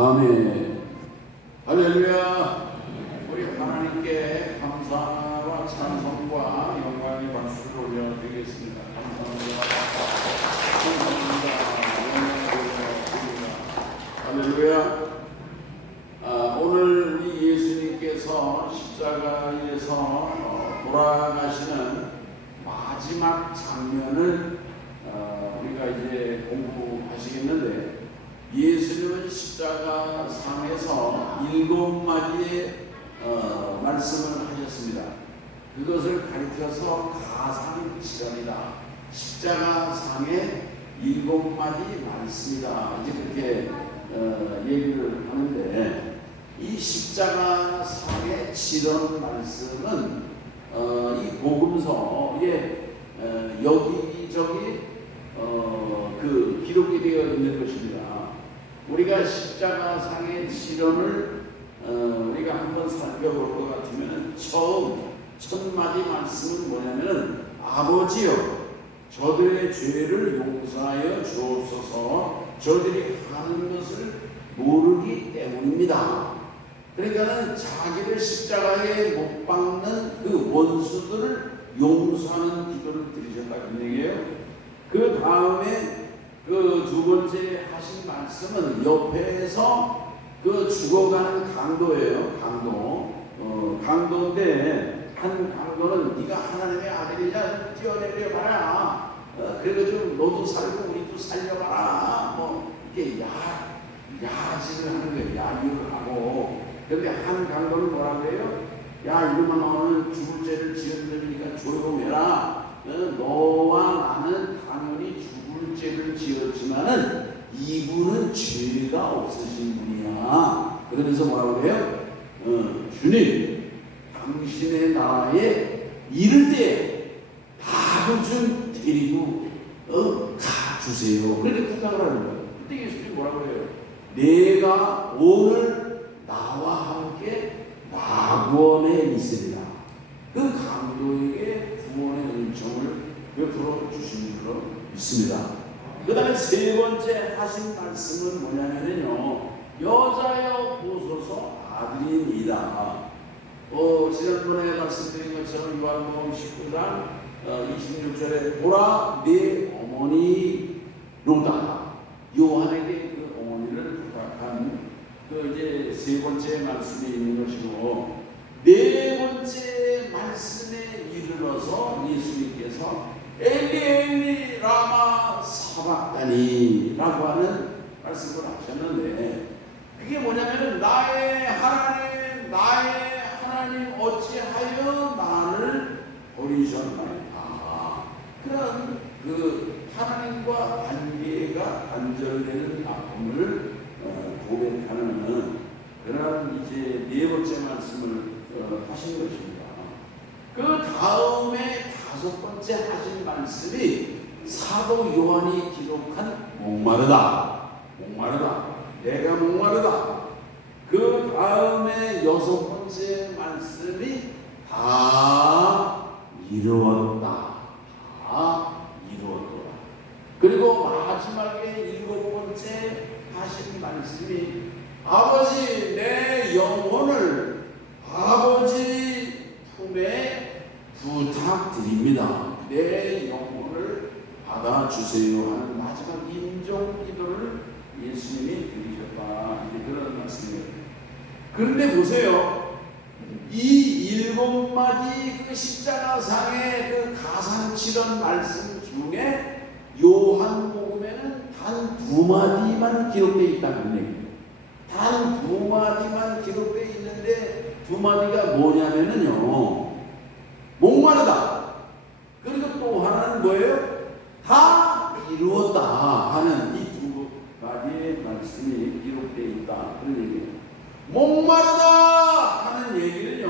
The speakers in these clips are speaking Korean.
아멘. 할렐루야. 우리 하나님께 감사와 찬송과 영광의 박수를 올려드리겠습니다. 감사합니다. 할렐루야. 오늘 우리 예수님께서 십자가에서 돌아가시는 마지막 장면을 우리가 이제 공부하시겠는데, 예수님은 십자가 상에서 7마디의 말씀을 하셨습니다. 그것을 가리켜서 가상치감이다. 십자가 상의 7마디 말씀이다. 이제 그렇게 얘기를 하는데, 이 십자가 상의 7원 말씀은 이 복음서에 여기저기 그 기록이 되어 있는 것입니다. 우리가 십자가상의 실현을 우리가 한번 살펴볼 것 같으면, 처음 첫 마디 말씀은 뭐냐면, 아버지여 저들의 죄를 용서하여 주옵소서, 저들이 하는 것을 모르기 때문입니다. 그러니까는 자기를 십자가에 못 박는 그 원수들을 용서하는 기도를 드리셨다는 얘기예요. 그 다음에 그 두 번째 하신 말씀은 옆에서 그 죽어가는 강도예요. 강도인데, 한 강도는 네가 하나님의 아들이냐, 뛰어내려 봐라. 그래가지고 너도 살고 우리도 살려봐라. 뭐 이렇게 야지를 하는 거예요. 야유를 하고. 그런데 한 강도는 뭐라고 해요? 야, 이놈아, 너는 죽을 죄를 지었으니까 조용해라. 너와 나는 당연히 죽을 죄를 지었지만은 이분은 죄가 없으신 분이야. 그래서 뭐라고 해요? 주님, 당신의 나라에 이를 때 다도 좀 데리고 가주세요. 그렇게 부탁을 하는 거예요. 그때 예수님이 뭐라고 해요? 내가 오늘 나와 함께 낙원에 있으리라. 그 강도에게 구원의 은총을 베풀어 주신 줄로 믿습니다. 그 다음에 세 번째 하신 말씀은 뭐냐면요, 여자여 보소서 아들이니이다. 지난번에 말씀드린 것처럼 요한복음 19장 26절에 보라 내 어머니로다. 요한에게 그 어머니를 부탁한 그 이제 세 번째 말씀이 있는 것이고, 네 번째 말씀에 이르러서 예수님께서 엘리 엘리 라마 사박다니 라고 하는 말씀을 하셨는데, 그게 뭐냐면 나의 하나님 어찌하여 나를 버리셨나이까. 그런 그 하나님과 관계가 단절되는 아픔을 고백하는 그런 이제 네 번째 말씀을 하신 것입니다. 그 다음에 다섯 번째 하신 말씀이 사도 요한이 기록한 목마르다. 내가 목마르다. 그 다음에 여섯 번째 말씀이 다 이루었다. 그리고 마지막에 일곱 번째 하신 말씀이 아버지 내 영혼을 아버지 품에 부탁드립니다. 내 영혼을 받아주세요 하는 마지막 임종 기도를 예수님이 드리셨다. 그런 말씀이에요. 그런데 보세요. 이 7마디 그 십자가상의 그 가상치던 말씀 중에 요한복음에는 단 2마디만 기록되어 있다는 얘기예요. 단 2마디만 기록되어 있는데, 2마디가 뭐냐면요, 목마르다. 그리고 또 하나는 뭐예요? 다 이루었다 하는 이 2마디의 말씀이 기록되어 있다. 그런 얘기예요. 목마르다 하는 얘기는요,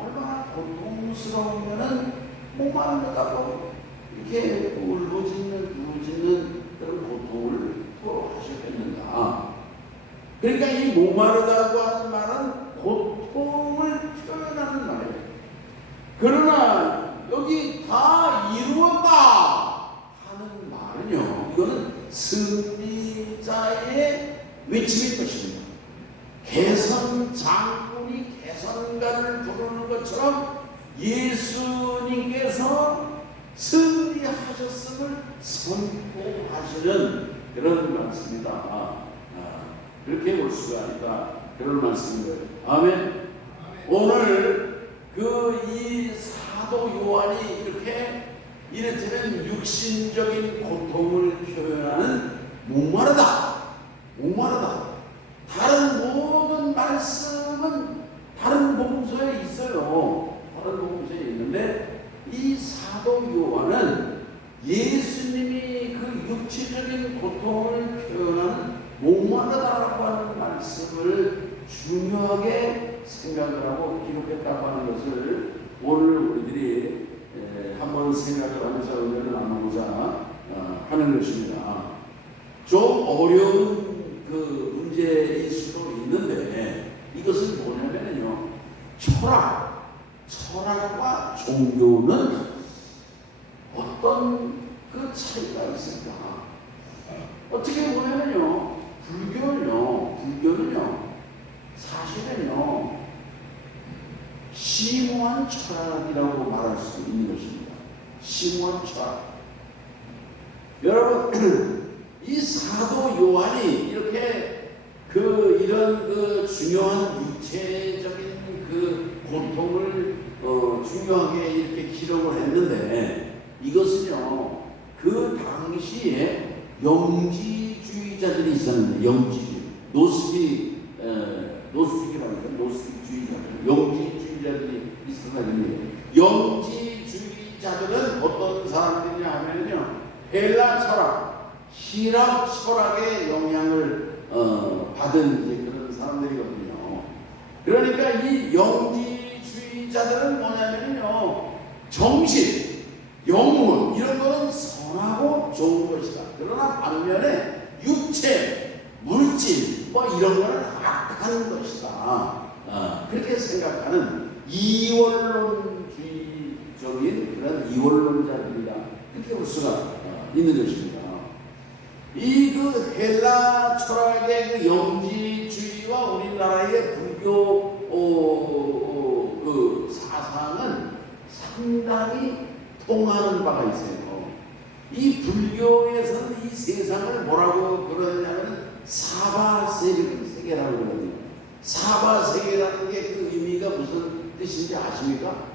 얼마나 고통스러우면은 목마르다고 이렇게 울부짖는 그런 고통을 토로하셨겠는가. 그러니까 이 목마르다고 하는 말은 고통을 표현하는 말이에요. 그러나 여기 다 이루었다 하는 말은요, 이거는 승리자의 외침일 것입니다. 개선 장군이 개선가를 부르는 것처럼 예수님께서 승리하셨음을 선포하시는 그런 말씀이다. 그렇게 볼 수가 있다. 그런 말씀이에요. 아멘. 오늘 이 사도 요한이 이렇게 이를테면 육신적인 고통을 표현하는 목마르다. 다른 모든 말씀은 다른 복음서에 있어요. 다른 복음서에 있는데 이 사도 요한은 예수님이 그 육체적인 고통을 표현하는 목마르다라고 하는 말씀을 중요하게 생각을 하고 기록했다고 하는 것을 오늘 우리들이 한번 생각을 하면서 은혜를 나누고자 하는 것입니다. 좀 어려운 그 문제일 수도 있는데 이것은 뭐냐면요, 철학과 종교는 어떤 그 차이가 있을까? 어떻게 보면요, 불교는요 사실은요 심오한 철학이라고 말할 수 있는 것입니다. 심오한 철학. 여러분, 이 사도 요한이 이렇게 이런 중요한 육체적인 고통을 중요하게 이렇게 기록을 했는데 이것은요 그 당시에 영지주의자들이 있었는데 노스틱주의자들, 영지주의자들이 있었는데 영지주의자들은 어떤 사람들이냐 하면요 헬라 철학, 히랍 철학의 영향을 받은 이제 그런 사람들이거든요. 그러니까 이 영지주의자들은 뭐냐면요 정신, 영혼 이런 거는 선하고 좋은 것이다. 그러나 반면에 육체, 물질 이런 거는 악한 것이다. 그렇게 생각하는 이원론주의적인 그런 이원론자들이다. 이렇게 볼 수가 있는 것입니다. 이 헬라 철학의 영지주의와 우리나라의 불교 사상은 상당히 통하는 바가 있어요. 이 불교에서는 이 세상을 뭐라고 그러냐면 사바세계라고 그러거든요. 사바세계라는 게 그 의미가 무슨 뜻인지 아십니까?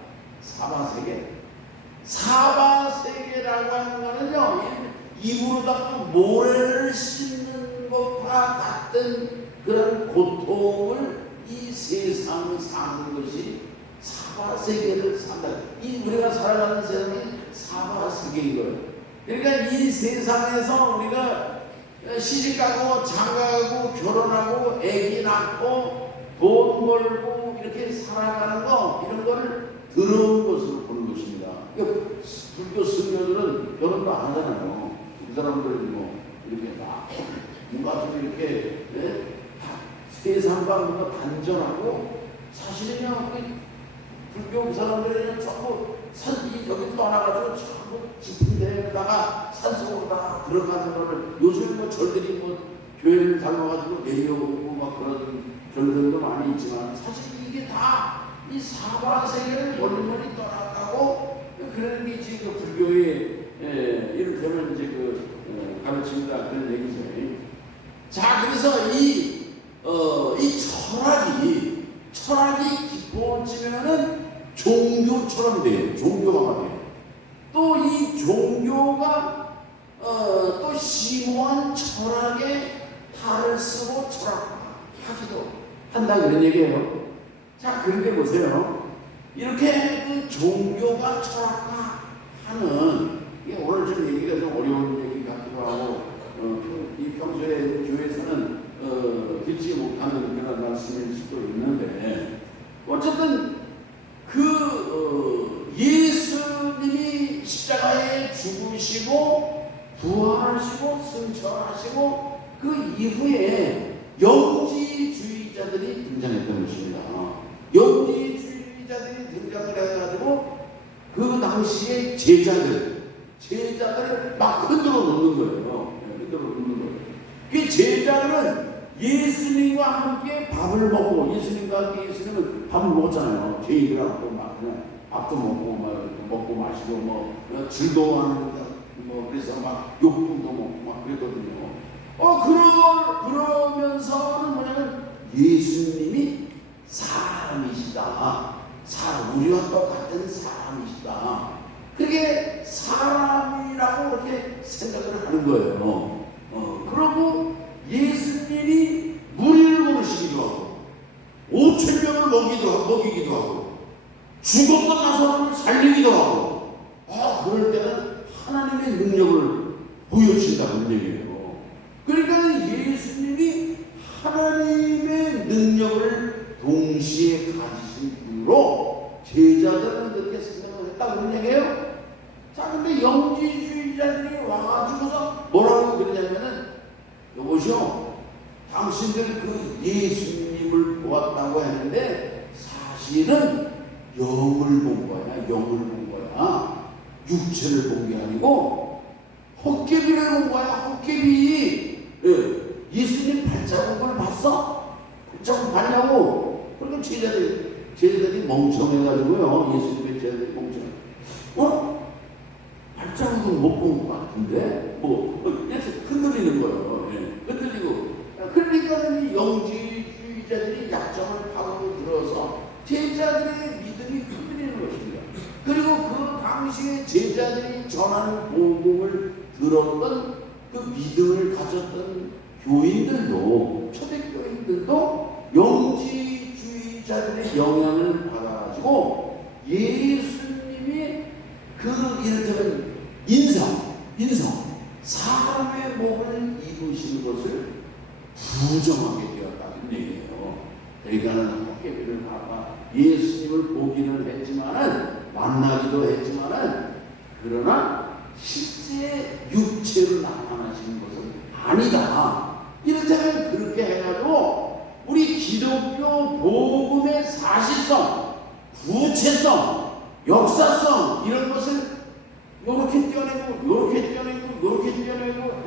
사바세계라고 하는 거는요, 입으로다가 모래를 씹는 것과 같은 그런 고통을 이 세상을 사는 것이 사바세계를 산다. 우리가 살아가는 세상이 사바세계인 거예요. 그러니까 이 세상에서 우리가 시집가고 장가가고 결혼하고 애기 낳고 돈 벌고 이렇게 살아가는 거, 이런 거를 더러운 것으로 보는 것입니다. 불교 스님들은 결혼도 안 하잖아요. 이 사람들이 이렇게 막 뭔가 좀 이렇게 세상과 뭔가 단절하고, 사실은요 불교 사람들은 전부 여기 떠나가지고 전부 짙은 데에다가 산속으로 다 들어가는 거를, 요즘 절들이 교회를 닮아가지고 내려오고 그런 절들도 많이 있지만 사실 이게 다 이 사바세계를 멀리 떠나가고 그런 게 지금 불교의 이를테면 이제 가르칩니다. 그런 얘기죠. 자, 그래서 이 철학이 깊어지면은 종교처럼 돼요. 종교가 돼요. 또 이 종교가 또 심오한 철학에 탈을 쓰고 철학하기도 한다 그런 얘기예요. 자, 그런데 보세요. 이렇게 종교가 철학화하는, 이게 오늘 좀 얘기가 좀 어려운 얘기 같기도 하고 이 평소에 교회에서는 듣지 못하는 그런 말씀일 수도 있는데, 어쨌든 예수님이 십자가에 죽으시고 부활하시고 승천하시고 그 이후에 영지주의자들이 등장했던 것입니다. 영지주의자들이 등장을 해가지고 그 당시에 제자들을 막 흔들어 놓는 거예요. 그 제자들은 예수님과 함께 밥을 먹고, 예수님과 함께 예수님은 밥을 먹었잖아요. 죄인들하고 막 그냥 밥도 먹고 먹고 마시고 즐거워하는 그래서 막 욕도 먹고 막 그랬거든요. 그러면서는 뭐냐면 예수님이 사람이시다. 우리와 똑같은 사람이시다. 그게 사람이라고 그렇게 생각을 하는 거예요. 그러고 예수님이 무리를 부르시기도 하고 5,000명을 먹이기도 하고 죽었던 나사로를 살리기도 하고 그럴 때는 하나님의 능력을 보여주신다는 얘기예요. 그러니까 예수님이 하나님의 능력을 동시에 가지신 분으로 제자들은 그렇게 생각을 했다고 얘기해요. 자, 근데 영지주의자들이 와가지고서 뭐라고 그러냐면은 여보시오, 당신들 그 예수님을 보았다고 했는데 사실은 영을 본 거야. 육체를 본 게 아니고 헛개비를 본 거야. 헛개비. 예수님 발자국을 봤어? 발자국 봤냐고? 그러니까 제자들이 멍청해가지고요. 예수님의 제자들이 멍청해. 발자국은 못 본 것 같은데? 이렇게 흔들리는 거예요. 흔들리고. 그러니까 이 영지주의자들이 약점을 파고 들어서 제자들의 믿음이 흔들리는 것입니다. 그리고 그 당시에 제자들이 전하는 복음을 들었던 그 믿음을 가졌던 교인들도, 초대교인들도 영지주의자들의 영향을 받아가지고 예수님이 그 이를테면 인성, 사람의 몸을 입으신 것을 부정하게 되었다는 얘기예요. 그러니까는 헛개비를 봐봐. 예수님을 보기는 했지만은, 만나기도 했지만은, 그러나 실제 육체로 나타나시는 것은 아니다. 이렇다면 그렇게 해가지고 우리 기독교 복음의 사실성, 구체성, 역사성 이런 것을 요렇게 떼어내고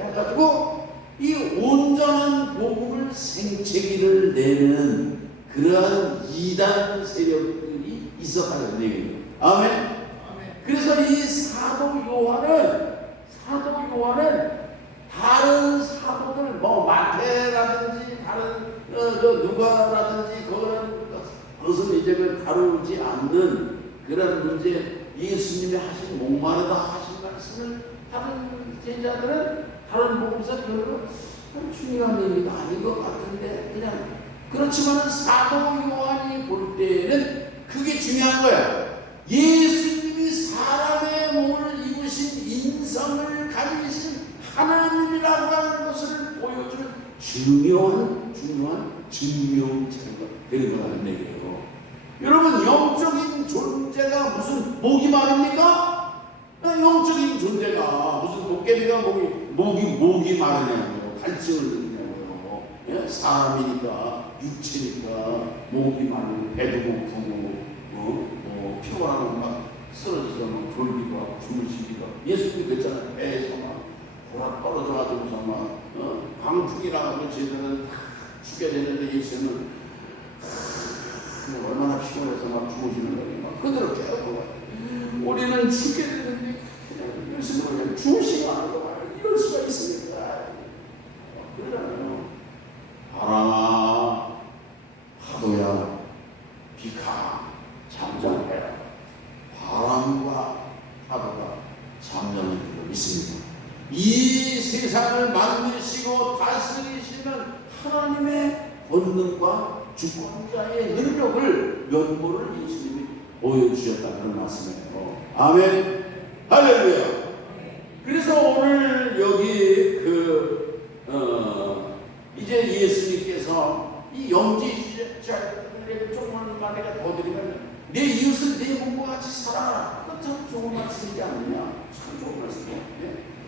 해가지고 이 온전한 복음을 생채기를 내는 그러한 이단 세력들이 있었다는 얘기예요. 아멘. 그래서 이 사도 요한은 다른 사도들 마태라든지 다른 누가라든지 그것은 이제 다루지 않는 그런 문제, 예수님이 하신 목마르다 하신 말씀을 다른 제자들은 다른 복음서 별로 중요한 얘기가 아닌 것 같은데 그냥 그렇지만 사도 요한이 볼 때는 그게 중요한 거예요. 예수님이 사람의 몸을 입으신 인성을 가지신 하나님이라고 하는 것을 보여주는 중요한 증명체가 되는 거라는 얘기예요. 여러분, 영적인 존재가 무슨 목이 마릅니까? 영적인 존재가 무슨 도깨비가 목이 마르냐고요. 갈증을 느끼냐고요. 사람이니까, 육체니까 목이 마르고 배도 고프고 피곤하고 막 쓰러져서 막 졸기도 하고 주무시기도 하고. 예수님이 그랬잖아요. 배에서 막 돌아 떨어져가지고서 막 광풍이라고 제대로 죽게 되는데 예수님은 얼마나 피곤해서 막 주무시는 거예요. 막 그대로 깨우고 우리는 죽게 되는데 그냥 예수님은 그냥 주무시고 하는 거 말이에요. 이럴 수가 있습니까? 그러잖아요. 바람아 파도야 비가 잠잠해라. 바람과 파도가 잠잠한 줄 믿습니다. 이 세상을 만드시고 다스리시는 하나님의 권능과 주권자의 능력을 면모를 예수님이 보여주셨다 그런 말씀이에요. 아멘. 할렐루야. 그래서 오늘 여기 이제 예수님께서 이 영지주의자들에게 조금만 내가 더 드리면 내 이웃을 내 몸과 같이 사랑하라. 참 좋은 말씀이지 않느냐? 참 좋은 말씀이에요.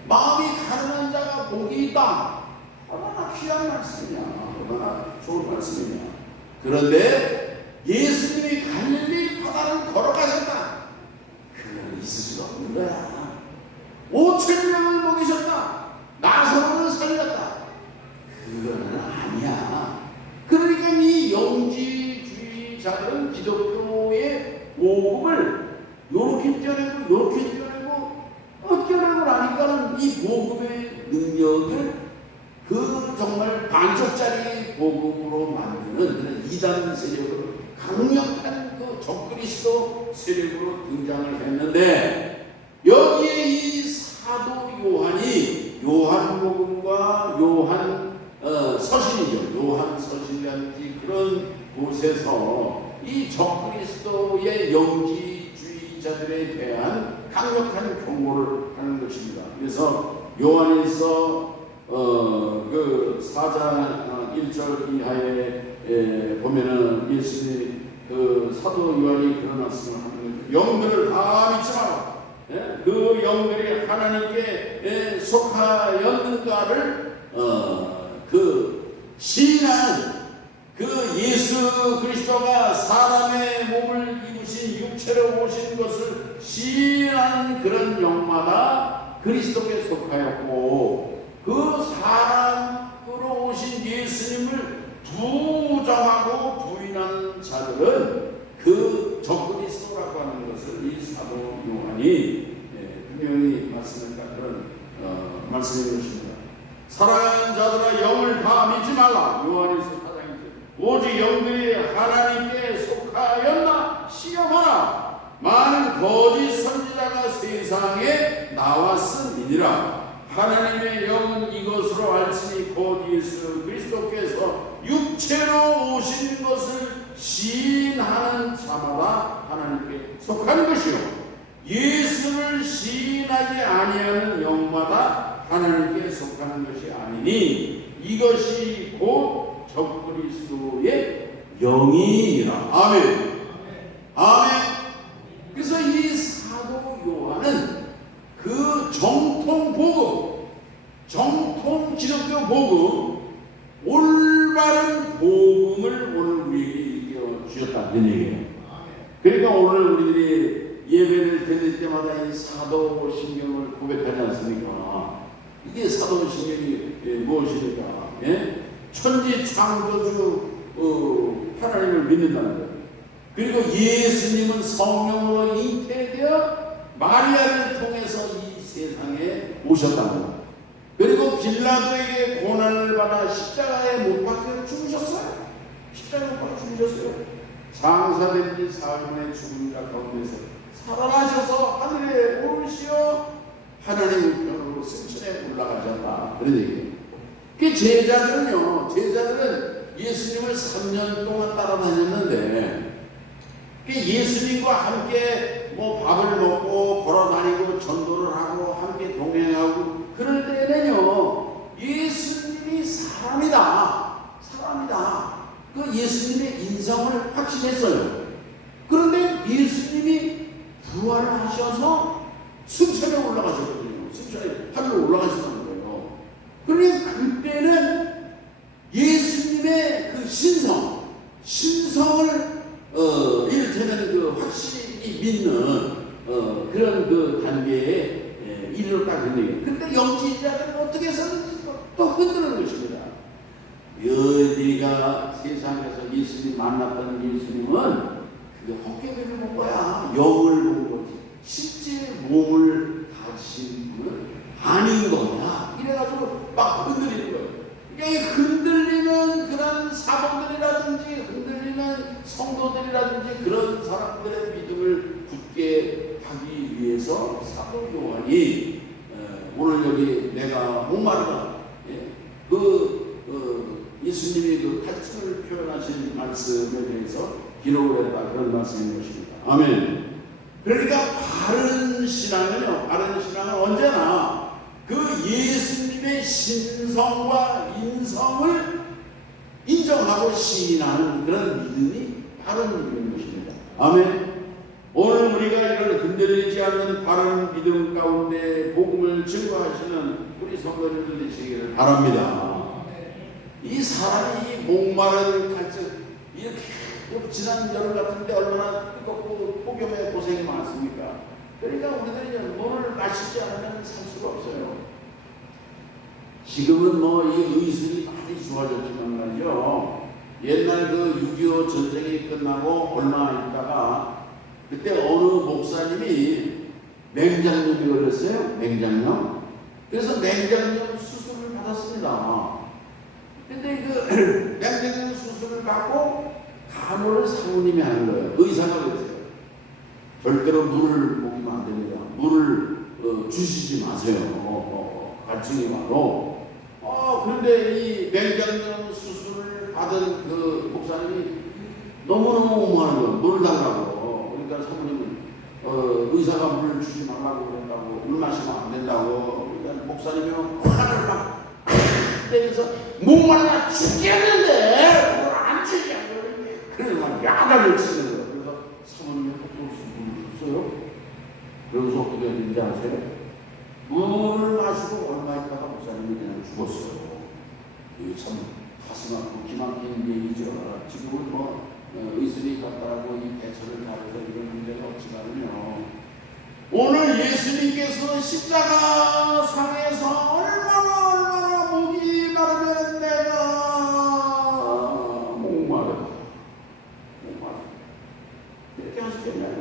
마음이 가난한 자가 복이 있다. 얼마나 귀한 말씀이냐, 얼마나 좋은 말씀이냐. 그런데 예수님이 갈릴리 바다를 걸어가셨다. 그건 있을 수가 없는 거야. 5,000명을 먹이셨다. 나사로를 살렸다. 그거는 아니야. 영지주의자들은 기독교의 복음을 요렇게 떼어내고 요렇게 떼어내고 떼어내고 나니까는 이 복음의 능력을 그 정말 반쪽짜리 복음으로 만드는 그런 이단 세력으로 강력한 그 적그리스도 세력으로 등장을 했는데, 여기에 이 사도 요한이 요한복음과 요한 서신이죠. 요한 서신이라든지 그런 곳에서 이 적그리스도의 영지주의자들에 대한 강력한 경고를 하는 것입니다. 그래서 요한일서 그 4장 1절 이하에 보면은 예수님이 그 사도 요한이 그런 말씀을 하는 거죠. 영들을 다 믿지 마라. 그 영들이 하나님께 속하였는가를 그 시인하는, 그 예수 그리스도가 사람의 몸을 입으신 육체로 오신 것을 시인하는 그런 영마다 그리스도께 속하였고, 그 사람으로 오신 예수님을 부정하고 부인하는 자들은 그 적그리스도라고 하는 것을 이 사도 요한이 분명히 말씀하니까 그런 말씀인 것입니다. 사랑하는 자들아, 영을 다 믿지 말라. 요한일서 4장이죠. 오직 영들이 하나님께 속하였나 시험하라. 많은 거짓 선지자가 세상에 나왔음이니라. 하나님의 영은 이것으로 알지니 곧 예수 그리스도께서 육체로 오신 것을 시인하는 자마다 하나님께 속한 것이요, 예수를 시인하지 아니하는 영마다 하나님께 속하는 것이 아니니 이것이 곧 적그리스도의 영이니라. 아멘. 아멘. 그래서 이 사도 요한은 그 정통 복음, 정통 기독교 복음, 올바른 복음을 오늘 우리에게 주셨다는 얘기예요. 그러니까 오늘 우리들이 예배를 드릴 때마다 이 사도신경을 고백하지 않습니까? 이게 사도신경이 무엇입니까? 예? 천지 창조주 하나님을 믿는다는 거예요. 그리고 예수님은 성령으로 잉태되어 마리아를 통해서 이 세상에 오셨다는 거예요. 그리고 빌라도에게 고난을 받아 십자가에 못 박혀 죽으셨어요. 십자가에 못 박혀 죽으셨어요. 장사된 지 사흘 만에 죽은 자 가운데서 살아나셔서 하늘에 오르시어 하나님 우편으로 승천에 올라가셨다. 그런 얘기예요. 그 제자들은 예수님을 3년 동안 따라다녔는데, 예수님과 함께 뭐 밥을 먹고 걸어다니고 전도를 하고 함께 동행하고 그럴 때는요, 예수님이 사람이다. 그 예수님의 인성을 확신했어요. 그런데 예수님이 부활을 하셔서 승천에 올라가셨거든요. 승천에 하늘로 올라가셨다는 거예요. 그러니 그때는 예수님의 그 신성을 이를테면 그 확실히 믿는 그런 그 단계에 이르렀다는 얘기예요. 근데 영지자들은 어떻게 해서든지 또 흔드는 것입니다. 너희가 세상에서 예수님 만났던 예수님은 그게 헛개비를 본 거야. 영을 본 거지. 실제 몸을 가진 분은 아닌 거야. 이래가지고 막 흔들리는 거예요. 그러니까 흔들리는 그런 사범들이라든지 흔들리는 성도들이라든지 그런 사람들의 믿음을 굳게 하기 위해서 사도 요한이 오늘 여기 내가 목마르다, 예수님이 그 탈증을 표현하신 말씀에 대해서 기록을 했다, 그런 말씀인 것입니다. 아멘. 그러니까 바른 신앙은 언제나 그 예수님의 신성과 인성을 인정하고 시인하는 그런 믿음이 바른 믿음인 것입니다. 아멘. 오늘 우리가 이런 흔들리지 않는 바른 믿음 가운데 복음을 증거하시는 우리 성도님들 되시기를 바랍니다. 이 사람이 목마른 갈증, 이렇게 지난 여름 같은 데 얼마나 뜨겁고 폭염에 고생이 많습니까? 그러니까 우리들이 물을 마시지 않으면 살 수가 없어요. 지금은 뭐 이 의술이 많이 좋아졌지만 말이죠. 옛날 그 6.25 전쟁이 끝나고 얼마 있다가 그때 어느 목사님이 맹장염이 걸렸어요. 맹장염. 그래서 맹장염 수술을 받았습니다. 근데 그 맹장염 수술을 받고 간호를 사모님이 하는 거예요. 의사가 그랬어요. 절대로 물을 먹이면 안 됩니다. 물을 주시지 마세요. 갈증이 와도. 그런데 이 맹장염 수술을 받은 그 목사님이 너무너무 옹호하는 거예요. 물을 달라고. 그러니까 사모님은 의사가 물을 주지 말라고 그랬다고, 물 마시면 안 된다고. 그러니까 목사님이 화를 막 때면서 목말라 죽겠는데 뭘 안 주냐. 그래서 막 야단을 치는 거예요. 그래서 사모님이 물을 줬어요. 그래서 어떻게 했는지 아세요? 물을 마시고 얼마 있다가 목사님이 그냥 죽었어요. 이게 참 가슴 아프고 기막힌 얘기죠. 지금은 뭐 의술이 같다라고 이 대처를 잘해서 이런 문제가 없지만요. 오늘 예수님께서 십자가 상에서 얼마나 목이 마르면 내가 목마르다. 이렇게 하시겠냐요.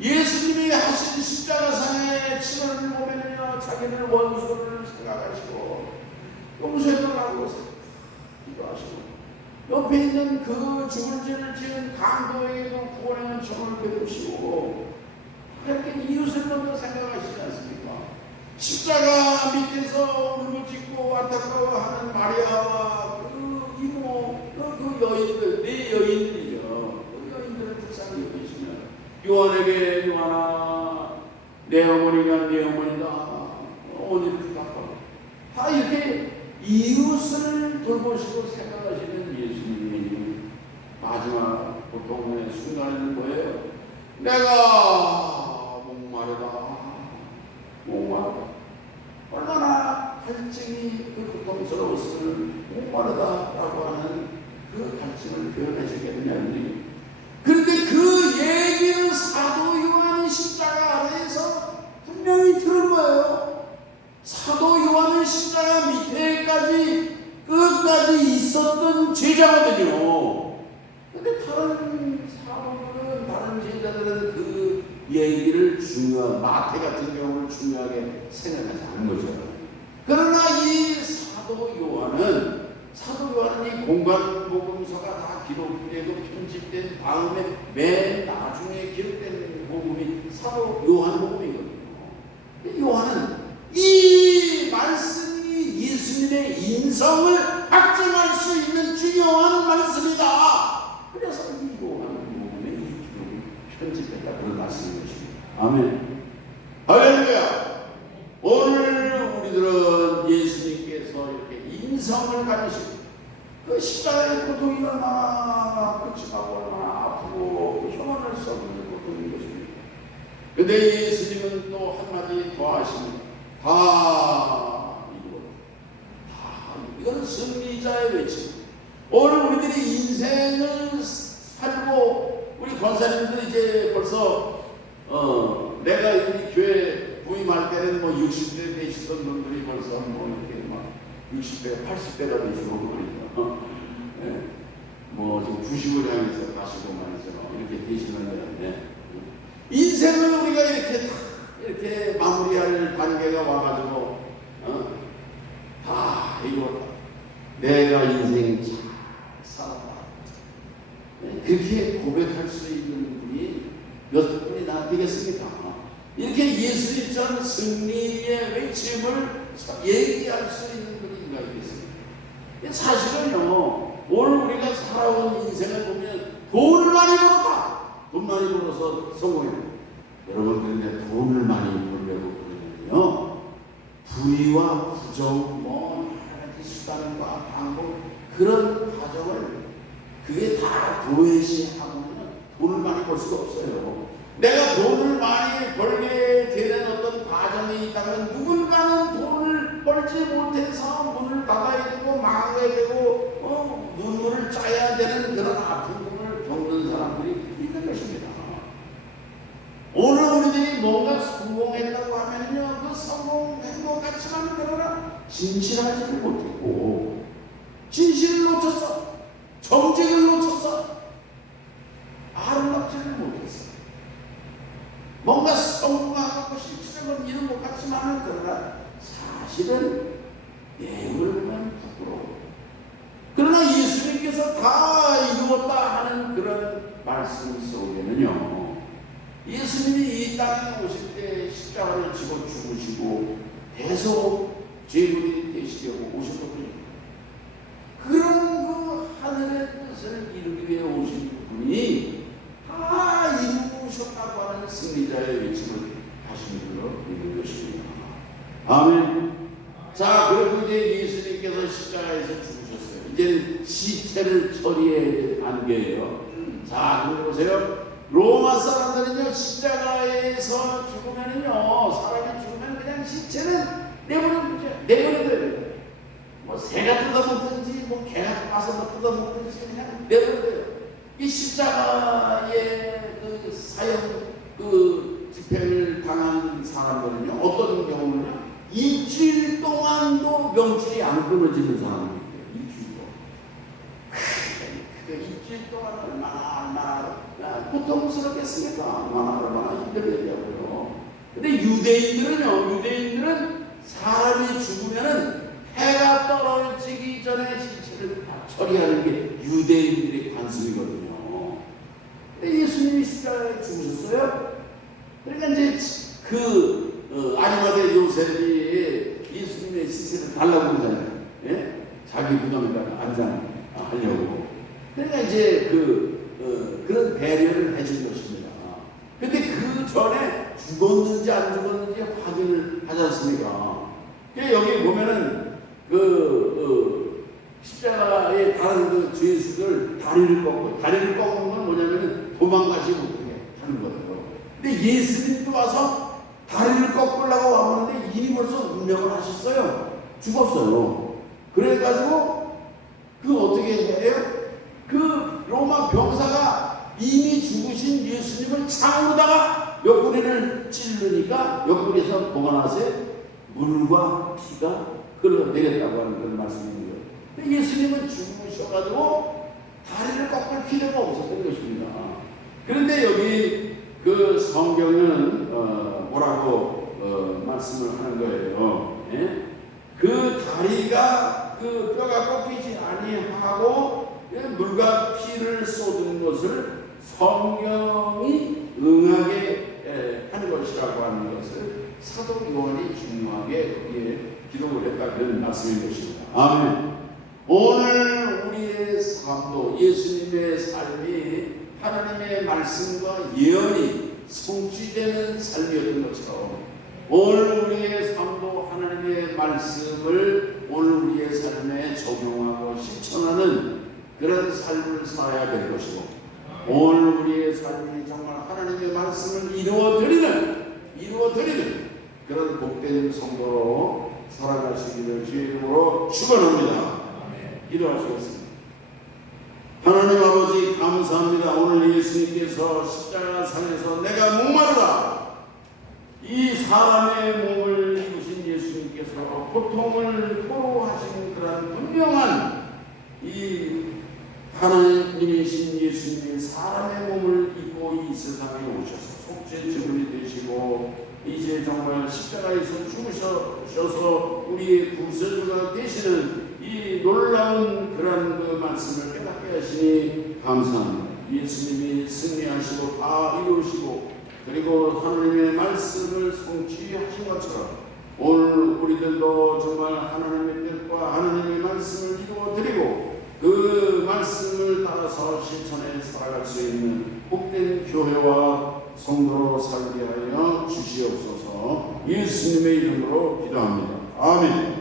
예수님이 하신 십자가상의 침을 보면요, 자기를 원수를 생각하시고 용서해달라고 기도하시고, 옆에 있는 그 죽을 죄를 지은 강도에게도 구원하는 정을 베푸시고, 그렇게 이웃을 먼저 생각하시지 않습니까? 십자가 밑에서 울부짖고 안타까워하는 마리아와 그 이모, 그 여인들, 네 여인들이죠. 그 여인들을 불쌍히 여기시면 요한에게 요한아, 내 어머니가 네 어머니다. 어머니를 부탁하고 다 이렇게 이웃을 돌보시고 생각하시는 예수님이 마지막 고통의 순간에는 뭐예요? 내가 목마르다. 얼마나 갈증이 그 고통스러웠으면 목마르다라고 하는 그 갈증을 표현하시겠느냐. 그런데 그 얘기를 사도 요한이 십자가 아래에서 분명히 들은 거예요. 사도 요한은 십자가 밑에까지 끝까지 있었던 제자거든요. 그런데 다른 사도들은, 다른 제자들은 그 얘기를 마태 같은 경우를 중요하게 생각하지 않은 거죠. 그러나 이 사도 요한은 이 공관복음서가 다 기록되고 편집된 다음에 맨 나중에 기록된 복음이 사도 요한복음이거든요. 요한은 이 말씀이 예수님의 인성을 확증할 수 있는 중요한 말씀이다. 그래서 이 요한복음에 이 기록을 편집했다, 그런 말씀인 것입니다. 아멘. 할렐루야. 오늘 우리들은 예수님께서 이렇게 인성을 가지시고 그 십자가의 고통이 얼마나 극심하고 얼마나 아프고 표현할 수 없는 고통인 것입니다. 그런데 예수님은 또 한마디 더 하십니다. 이건 승리자의 외침. 오늘 우리들이 인생을 살고, 우리 권사님들이 이제 벌써 내가 이 교회 부임할 때는 뭐 60대 되시던 분들이 벌써 뭐 이렇게 막 60대, 80대가 되시고 그러니까 뭐 지금 90을 향해서 가시고 말이죠. 이렇게 되시는데, 인생을 우리가 이렇게 마무리할 단계가 와가지고 다 이거 내가 인생 잘 살았다, 그렇게 고백할 수 있는 분이 몇 분이나 되겠습니까? 이렇게 예수님처럼 승리의 외침을 얘기할 수 있는 분이 누가 있겠습니까? 사실은요, 오늘 우리가 살아온 인생을 보면 돈을 많이 벌었다, 돈 많이 벌어서 성공했다. 여러분, 그런데 돈을 많이 벌려고 그러면요, 부의와 부정, 뭐 여러 가지 수단과 방법, 그런 과정을 그게 다 도외시하면 돈을 많이 벌 수가 없어요. 내가 돈을 많이 벌게 되는 어떤 과정이 있다면 누군가는 돈을 벌지 못해서 문을 닫아야 되고 망하게 되고 눈물을 짜야 되는 그런 아픔을 겪는 사람들이 있는 것입니다. 오늘 우리들이 뭔가 성공했다고 하면요, 그 성공한 것 같지만 그러나 진실하지를 못했고 진실을 놓쳤어. 뭔가 성공하고 실질적으로 이런 것 같지만은 그러나 사실은 내용을 보면 부끄러워. 그러나 예수님께서 다 이루었다 하는 그런 말씀 속에는요, 예수님이 이 땅에 오실 때 십자가를 지고 죽으시고 대속 죄물이 되시려고 오셨거든요. 그런 그 하늘의 뜻을 이루기 위해 오신 분이 다 이루셨다고 하는 승리자의 외침을 다시 들어 것입니다. 아멘. 자, 그리고 이제 예수님께서 십자가에서 죽으셨어요. 이제 시체를 처리해야 하는 게예요. 자, 그리고 보세요. 로마 사람들은요, 십자가에서 죽으면은요, 사람이 죽으면 그냥 시체는 내버려둬요. 뭐 새가 뜯어먹든지, 뭐 개가 와서 뜯어먹든지 그냥 내버려둬요. 이 십자가의 그 사형, 그 집행을 당한 사람들은요, 어떤 경우는요, 일주일 동안도 명줄이 안 끊어지는 사람들이에요. 일주일 동안. 그 일주일 동안 얼마나 고통스럽겠습니까? 얼마나 힘들겠냐고요. 근데 유대인들은 사람이 죽으면은 해가 떨어지기 전에 시체를 다 처리하는 게 유대인들의 관습이거든요. 근데 예수님이 십자가에 죽으셨어요. 그러니까 이제 아리마대 요셉이 예수님의 시체를 달라고 그러잖아요. 예? 자기 무덤에다가 안장하려고. 그러니까 이제 그런 배려를 해준 것입니다. 근데 그 전에 죽었는지 안 죽었는지 확인을 하지 않습니까? 여기 보면은 십자가의 다른 죄수들 다리를 꺾는 건 뭐냐면 도망가지 못하게 하는 거예요. 근데 예수님도 와서 다리를 꺾으려고 와보는데 이미 벌써 운명을 하셨어요. 죽었어요. 그래가지고 어떻게 해요? 로마 병사가 이미 죽으신 예수님을 창으로다가 옆구리를 찌르니까 옆구리에서 뭐가 나왔어요? 물과 피가 흘러내렸다고 하는 그런 말씀입니다. 근데 예수님은 죽으셔가지고 다리를 꺾을 필요가 없었던 것입니다. 그런데 여기 성경은 뭐라고 말씀을 하는 거예요. 예? 그 다리가 뼈가 꺾이지 아니하고 물과 피를 쏟은 것을 성경이 응하게 하는 것이라고 하는 것을 사도 요한이 중요하게 거기에 기록을 했다 그런 말씀인 것입니다. 아멘. 오늘 우리의 삶도 예수님의 삶이 하나님의 말씀과 예언이 성취되는 삶이었던 것처럼 오늘 우리의 삶도 하나님의 말씀을 오늘 우리의 삶에 적용하고 실천하는 그런 삶을 살아야 될 것이고 오늘 우리의 삶이 정말 하나님의 말씀을 이루어드리는 그런 복된 성도로 살아가시기를 주의 이름으로 축원합니다. 기도하시겠습니다. 하나님 아버지 감사합니다. 오늘 예수님께서 십자가상에서 내가 목마르다 이 사람의 몸을 입으신 예수님께서 고통을 토로하신 그런 분명한 이 하나님이신 예수님이 사람의 몸을 입고 이 세상에 오셔서 속죄제물이 되시고 이제 정말 십자가에서 죽으셔서 우리의 구세주가 되시는 이 놀라운 그런 말씀을 깨닫게 하시니 감사합니다. 예수님이 승리하시고 다 이루시고 그리고 하나님의 말씀을 성취하신 것처럼 오늘 우리들도 정말 하나님의 뜻과 하나님의 말씀을 이루어드리고 그 말씀을 따라서 실천해 살아갈 수 있는 복된 교회와 성도로 살게 하여 주시옵소서. 예수님의 이름으로 기도합니다. 아멘.